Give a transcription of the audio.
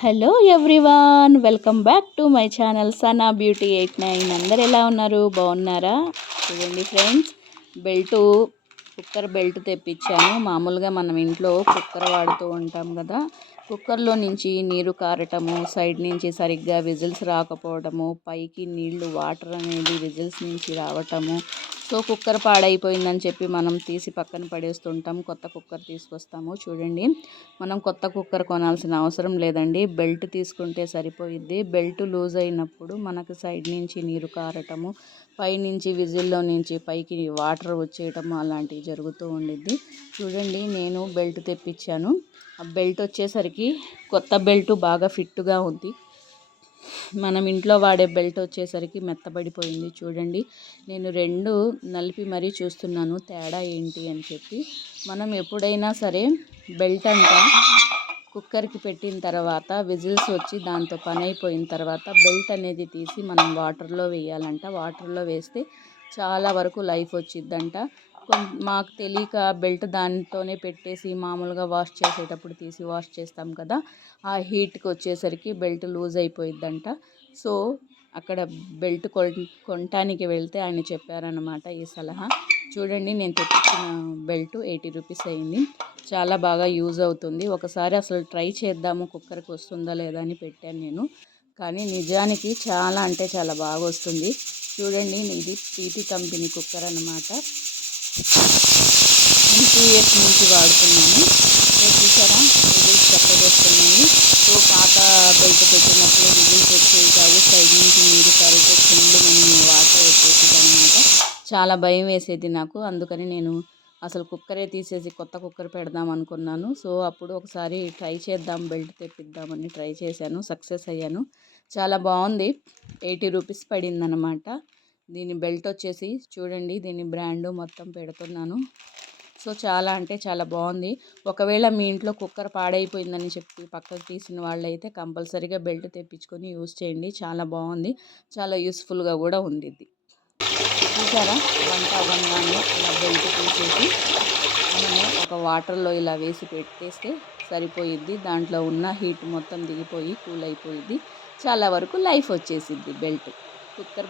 Hello everyone, welcome back to my channel Sana beauty 89. అందరు ఎలా ఉన్నారు? బాగున్నారా? చూడండి ఫ్రెండ్స్, కుక్కర్ బెల్ట్ తెప్పించాను. మామూలుగా మనం ఇంట్లో కుక్కర్ వాడుతూ ఉంటాం కదా. కుక్కర్లో నుంచి నీరు కారటము, సైడ్ నుంచి సరిగ్గా విజిల్స్ రాకపోవడము, పైకి నీళ్లు వాటర్ అనేది విజిల్స్ నుంచి రావటము. సో కుక్కర్ పాడైపోయిందని చెప్పి మనం తీసి పక్కన పడేస్తుంటాం. కొత్త కుక్కర్ తీసుకొస్తాము. చూడండి, మనం కొత్త కుక్కర్ కొనాల్సిన అవసరం లేదండి. బెల్ట్ తీసుకుంటే సరిపోయిద్ది. బెల్ట్ లూజ్ అయినప్పుడు మనకు సైడ్ నుంచి నీరు కారటము, పైనుంచి విజిల్లో నుంచి పైకి వాటర్ వచ్చేయటము అలాంటివి జరుగుతూ ఉండిద్ది. చూడండి, నేను బెల్ట్ తెప్పించాను. ఆ బెల్ట్ వచ్చేసరికి కొత్త బెల్ట్ బాగా ఫిట్గా ఉంది. మనం ఇంట్లో వాడే బెల్ట్ వచ్చేసరికి మెత్తబడిపోయింది. చూడండి, నేను రెండు నలిపి మరీ చూస్తున్నాను తేడా ఏంటి అని చెప్పి. మనం ఎప్పుడైనా సరే బెల్ట్ అంతా కుక్కర్కి పెట్టిన తర్వాత విజిల్స్ వచ్చి దాంతో పని అయిపోయిన తర్వాత బెల్ట్ అనేది తీసి మనం వాటర్లో వేయాలంట. వాటర్లో వేస్తే చాలా వరకు లైఫ్ వచ్చిద్దంట. మాకు తెలియక బెల్ట్ దానితోనే పెట్టేసి మామూలుగా వాష్ చేసేటప్పుడు తీసి వాష్ చేస్తాం కదా, ఆ హీట్కి వచ్చేసరికి బెల్ట్ లూజ్ అయిపోయిద్దంట. సో అక్కడ బెల్ట్ కొనటానికి వెళ్తే ఆయన చెప్పారనమాట ఈ సలహా. చూడండి, నేను తెప్పించిన బెల్ట్ 80 రూపీస్ అయింది. చాలా బాగా యూజ్ అవుతుంది. ఒకసారి అసలు ట్రై చేద్దాము కుక్కర్కి వస్తుందా లేదా అని పెట్టాను నేను. కానీ నిజానికి చాలా అంటే చాలా బాగా వస్తుంది. చూడండి, ఇది ప్రీతి కంపెనీ కుక్కర్ అన్నమాట. నేను 2 years నుంచి వాడుతున్నాను. చూసారా, విజిల్స్ చక్కగా వస్తున్నాయి. సో పాత బెల్ట్ పెట్టినప్పుడు విజిల్స్ వచ్చేవి కావు. సైడ్ నుంచి నీరు కారితే ఫుల్ మనం వాటర్ వచ్చేసేది అనమాట. చాలా భయం వేసేది నాకు. అందుకని నేను అసలు కుక్కరే తీసేసి కొత్త కుక్కర్ పెడదాం అనుకున్నాను. సో అప్పుడు ఒకసారి ట్రై చేద్దాం, బెల్ట్ తెప్పిద్దామని ట్రై చేశాను. సక్సెస్ అయ్యాను. చాలా బాగుంది. 80 రూపీస్ పడిందనమాట. దీని బెల్ట్ వచ్చేసి చూడండి, దీని బ్రాండు మొత్తం పెడుతున్నాను. సో చాలా అంటే చాలా బాగుంది. ఒకవేళ మీ ఇంట్లో కుక్కర్ పాడైపోయిందని చెప్పి పక్కకు తీసిన వాళ్ళైతే కంపల్సరీగా బెల్ట్ తెప్పించుకొని యూజ్ చేయండి. చాలా బాగుంది, చాలా యూస్ఫుల్గా కూడా ఉంది. చూసారా, వంట అవ్వగానే ఇలా బెల్ట్ తీసేసి మనము ఒక వాటర్లో ఇలా వేసి పెట్టేస్తే సరిపోయిద్ది. దాంట్లో ఉన్న హీట్ మొత్తం దిగిపోయి కూల్ అయిపోయిద్ది. చాలా వరకు లైఫ్ వచ్చేసిద్ది బెల్ట్. కుక్కర్